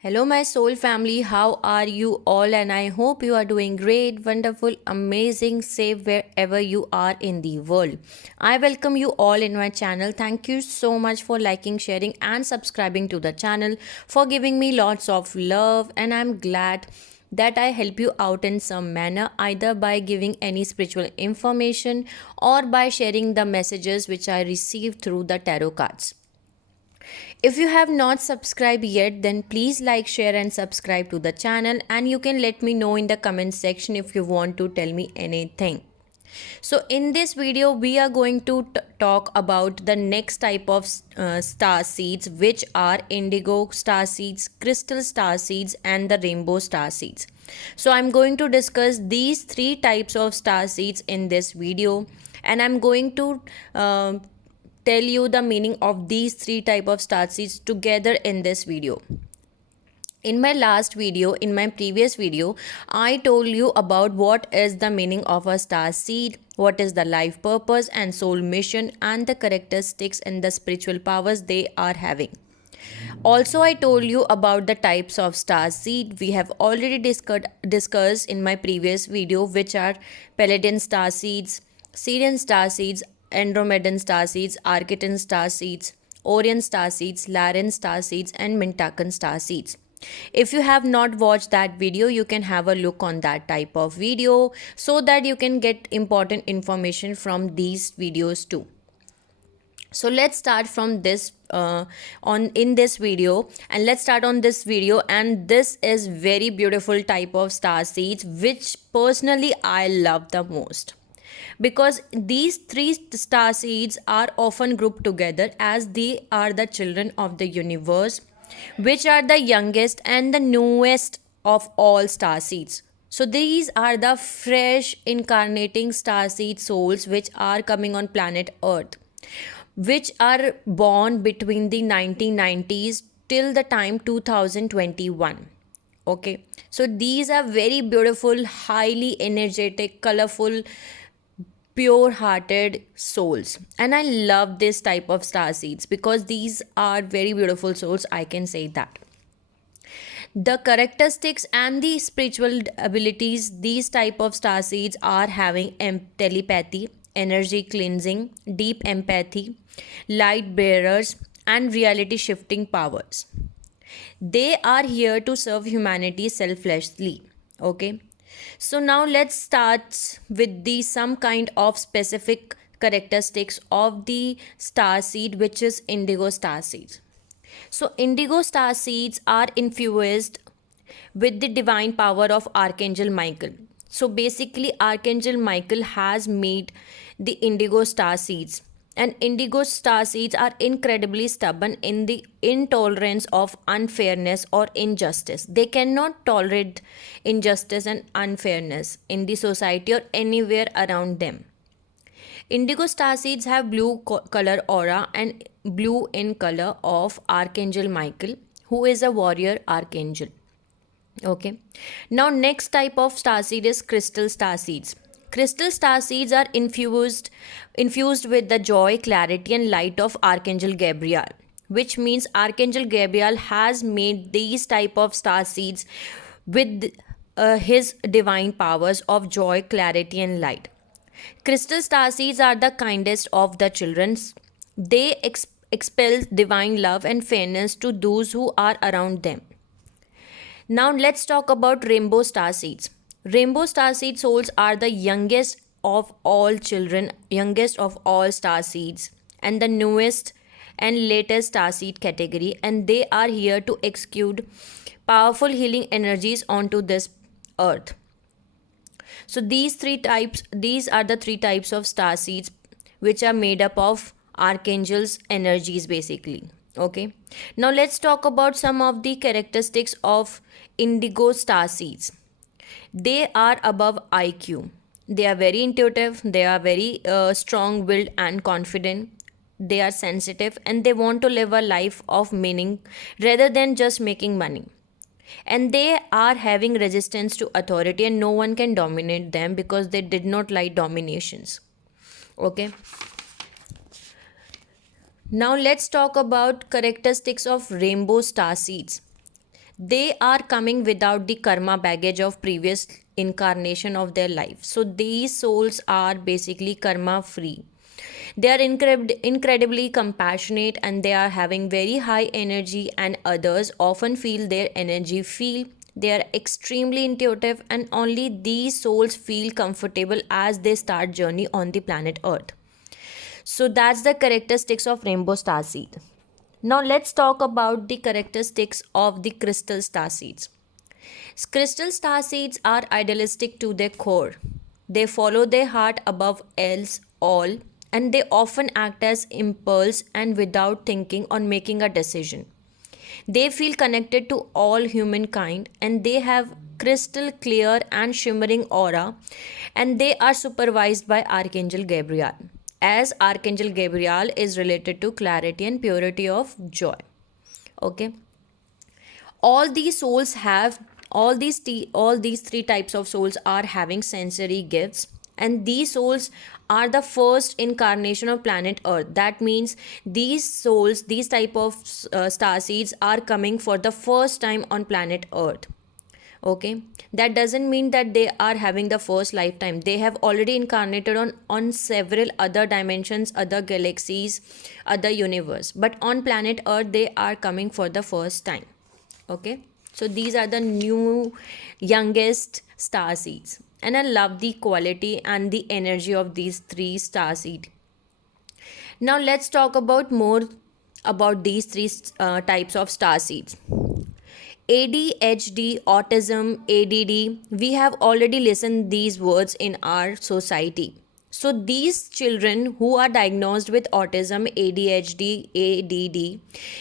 Hello, my soul family. How are you all? And I hope you are doing great, wonderful, amazing, safe wherever you are in the world. I welcome you all in my channel. Thank you so much for liking, sharing, and subscribing to the channel, for giving me lots of love. And I'm glad that I help you out in some manner, either by giving any spiritual information or by sharing the messages which I received through the tarot cards. If you have not subscribed yet, then please like, share, and subscribe to the channel. And you can let me know in the comment section if you want to tell me anything. So, in this video, we are going to talk about the next type of star seeds, which are indigo star seeds, crystal star seeds, and the rainbow star seeds. So, I'm going to discuss these three types of star seeds in this video, and I'm going to tell you the meaning of these three type of star seeds together in this video. In my last video, in my previous video, I told you about what is the meaning of a star seed, what is the life purpose and soul mission, and the characteristics and the spiritual powers they are having. Also, I told you about the types of star seed we have already discussed in my previous video, which are Palladian star seeds, Syrian star seeds, Andromedan star seeds, Arctian star seeds, Orion star seeds, Laren star seeds, and Mintakan star seeds. If you have not watched that video, you can have a look on that type of video so that you can get important information from these videos too. So let's start from this on in this video, and let's start on this video. And this is very beautiful type of star seeds which personally I love the most, because these three star seeds are often grouped together as they are the children of the universe, which are the youngest and the newest of all star seeds. So these are the fresh incarnating star seed souls which are coming on planet Earth, which are born between the 1990s till the time 2021. Okay, so these are very beautiful, highly energetic, colorful, pure hearted souls, and I love this type of star seeds because these are very beautiful souls, I can say that. The characteristics and the spiritual abilities these type of star seeds are having: telepathy, energy cleansing, deep empathy, light bearers, and reality shifting powers. They are here to serve humanity selflessly. Okay, so now let's start with the some kind of specific characteristics of the star seed, which is indigo star seeds. So indigo star seeds are infused with the divine power of Archangel Michael. So basically, Archangel Michael has made the indigo star seeds. And indigo star seeds are incredibly stubborn in the intolerance of unfairness or injustice. They cannot tolerate injustice and unfairness in the society or anywhere around them. Indigo star seeds have blue color aura and blue in color of Archangel Michael, who is a warrior archangel. Okay. Now next type of star seed is crystal star seeds. Crystal star seeds are infused with the joy, clarity, and light of Archangel Gabriel, which means Archangel Gabriel has made these type of star seeds with his divine powers of joy, clarity, and light. Crystal star seeds are the kindest of the children. They expel divine love and fairness to those who are around them. Now let's talk about rainbow star seeds. Rainbow star seed souls are the youngest of all children, youngest of all star seeds, and the newest and latest star seed category, and they are here to execute powerful healing energies onto this earth. So these are the three types of star seeds which are made up of archangels energies basically. Okay, now let's talk about some of the characteristics of indigo star seeds. They are above IQ. They are very intuitive, they are very strong willed and confident. They are sensitive and they want to live a life of meaning rather than just making money. And they are having resistance to authority, and no one can dominate them because they did not like dominations. Okay, now let's talk about characteristics of rainbow star seeds. They are coming without the karma baggage of previous incarnation of their life. So these souls are basically karma free. They are incredibly compassionate, and they are having very high energy, and others often feel their energy feel. They are extremely intuitive, and only these souls feel comfortable as they start journey on the planet Earth. So that's the characteristics of rainbow starseed. Now let's talk about the characteristics of the crystal starseeds. Crystal starseeds are idealistic to their core. They follow their heart above else all, and they often act as impulse and without thinking or making a decision. They feel connected to all humankind, and they have crystal clear and shimmering aura, and they are supervised by Archangel Gabriel, as Archangel Gabriel is related to clarity and purity of joy. Okay, all these souls have all these three types of souls are having sensory gifts, and these souls are the first incarnation of planet Earth. That means these souls, these type of star seeds are coming for the first time on planet Earth. Okay, that doesn't mean that they are having the first lifetime. They have already incarnated on several other dimensions, other galaxies, other universe, but on planet Earth they are coming for the first time. Okay, so these are the new youngest star seeds, and I love the quality and the energy of these three star seed. Now let's talk about more about these three types of star seeds. ADHD, autism, ADD, we have already listened these words in our society. So these children who are diagnosed with autism, ADHD, ADD,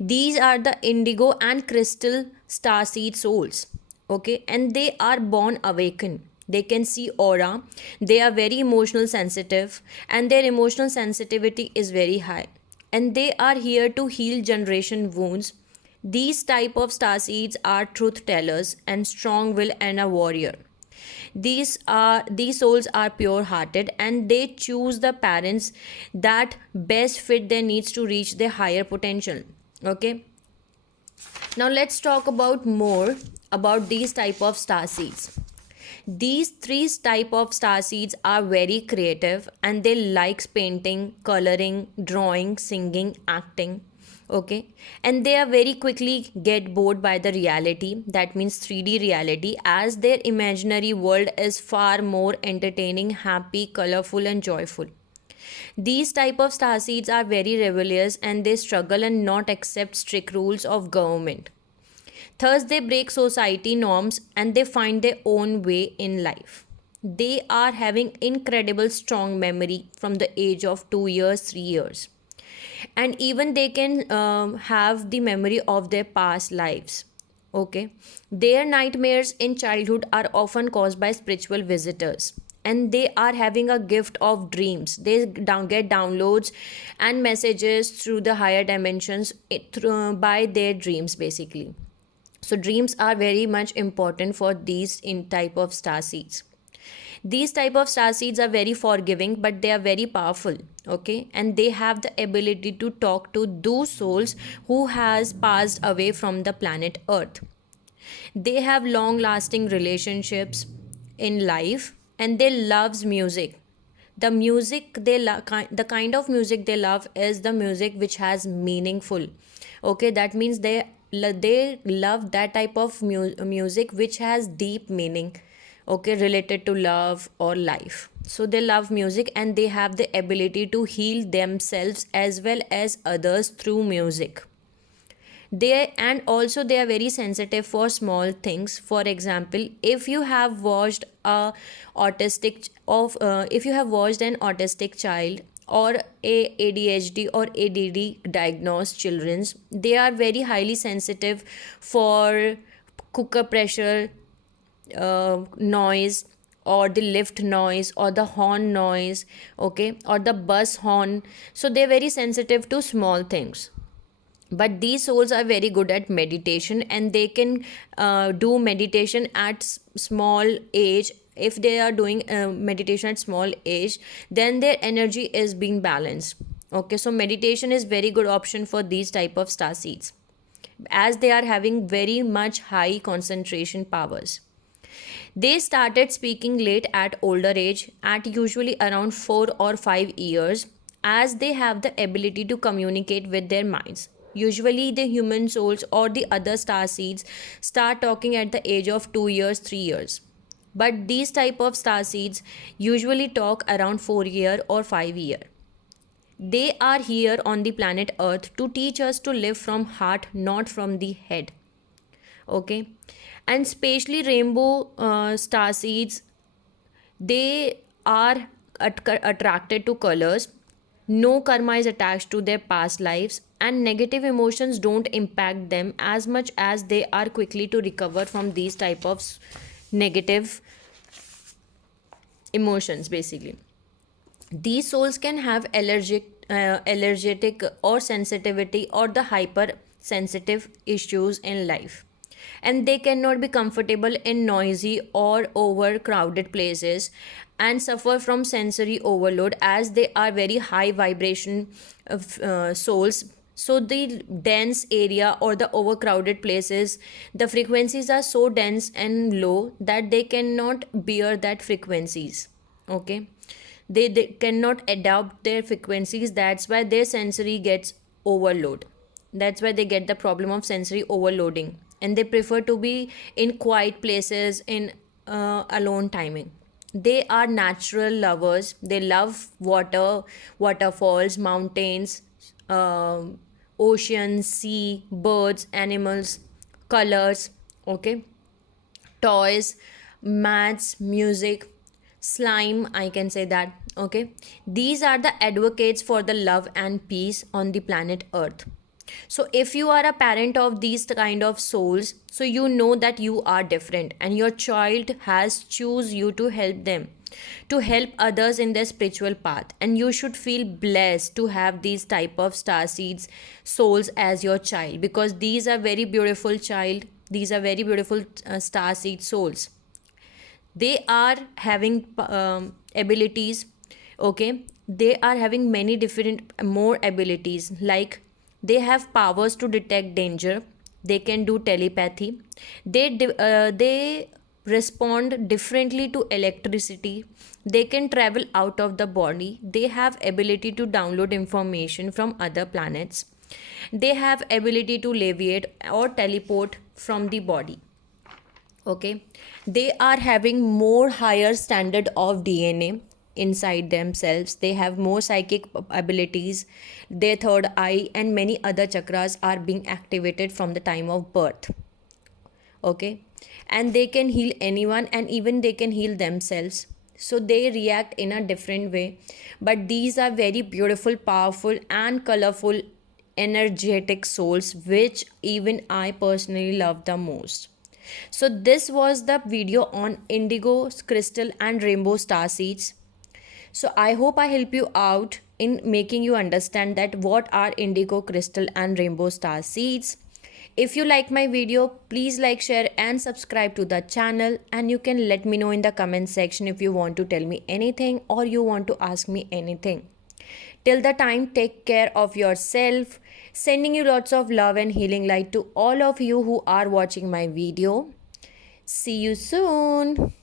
these are the indigo and crystal starseed souls. Okay, and they are born awakened. They can see aura. They are very emotional sensitive, and their emotional sensitivity is very high. And they are here to heal generation wounds. These type of starseeds are truth tellers and strong will and a warrior. These souls are pure hearted, and they choose the parents that best fit their needs to reach their higher potential. Okay, now let's talk about more about these type of star seeds. These three type of star seeds are very creative, and they likes painting, coloring, drawing, singing, acting. Okay, and they are very quickly get bored by the reality, that means 3D reality, as their imaginary world is far more entertaining, happy, colorful and joyful. These type of star seeds are very rebellious, and they struggle and not accept strict rules of government. Thus, they break society norms, and they find their own way in life. They are having incredible strong memory from the age of 2 years, 3 years. And even they can have the memory of their past lives. Okay, their nightmares in childhood are often caused by spiritual visitors, and they are having a gift of dreams. They get downloads and messages through the higher dimensions by their dreams basically. So dreams are very much important for these in type of star seeds. These type of star seeds are very forgiving, but they are very powerful. Okay, and they have the ability to talk to those souls who has passed away from the planet Earth. They have long lasting relationships in life, and they loves music. The music they love, the kind of music they love is the music which has meaningful. Okay, that means they love that type of music which has deep meaning, okay, related to love or life. So they love music, and they have the ability to heal themselves as well as others through music. And also they are very sensitive for small things. For example, if you have watched a autistic of if you have watched an autistic child or a ADHD or ADD diagnosed children's, they are very highly sensitive for cooker pressure, noise, or the lift noise, or the horn noise, okay, or the bus horn. So they're very sensitive to small things. But these souls are very good at meditation, and they can do meditation at small age. If they are doing meditation at small age, then their energy is being balanced. Okay, so meditation is very good option for these type of star seeds. as they are having very much high concentration powers. They started speaking late at older age, at usually around 4 or 5 years, as they have the ability to communicate with their minds. Usually, the human souls or the other star seeds start talking at the age of 2 years, 3 years. But these type of star seeds usually talk around 4 year or 5 year. They are here on the planet Earth to teach us to live from heart, not from the head. Okay, and especially rainbow star seeds, they are attracted to colors. No karma is attached to their past lives, and negative emotions don't impact them as much, as they are quickly to recover from these type of negative emotions. Basically, these souls can have allergic or sensitivity or the hypersensitive issues in life, and they cannot be comfortable in noisy or overcrowded places, and suffer from sensory overload, as they are very high vibration of souls. So the dense area or the overcrowded places, the frequencies are so dense and low that they cannot bear that frequencies. Okay, they cannot adapt their frequencies. That's why their sensory gets overload. That's why they get the problem of sensory overloading, and they prefer to be in quiet places, in alone timing. They are natural lovers. They love water, waterfalls, mountains, um oceans, sea, birds, animals, colors. Okay, toys, maths, music, slime, I can say that. Okay, these are the advocates for the love and peace on the planet Earth. So if you are a parent of these kind of souls, so you know that you are different, and your child has choose you to help them, to help others in their spiritual path, and you should feel blessed to have these type of star seeds souls as your child, because these are very beautiful child. These are very beautiful star seed souls. They are having abilities. Okay, they are having many different more abilities, like they have powers to detect danger. They can do telepathy. They respond differently to electricity. They can travel out of the body. They have ability to download information from other planets. They have ability to leviate or teleport from the body. Okay, they are having more higher standard of DNA inside themselves. They have more psychic abilities. Their third eye and many other chakras are being activated from the time of birth. Okay, and they can heal anyone, and even they can heal themselves. So they react in a different way, but these are very beautiful, powerful, and colorful, energetic souls, which even I personally love the most. So this was the video on indigo, crystal, and rainbow star seeds. So I hope I help you out in making you understand that what are indigo, crystal, and rainbow star seeds. If you like my video, please like, share, and subscribe to the channel, and you can let me know in the comment section if you want to tell me anything or you want to ask me anything. Till the time, take care of yourself. Sending you lots of love and healing light to all of you who are watching my video. See you soon.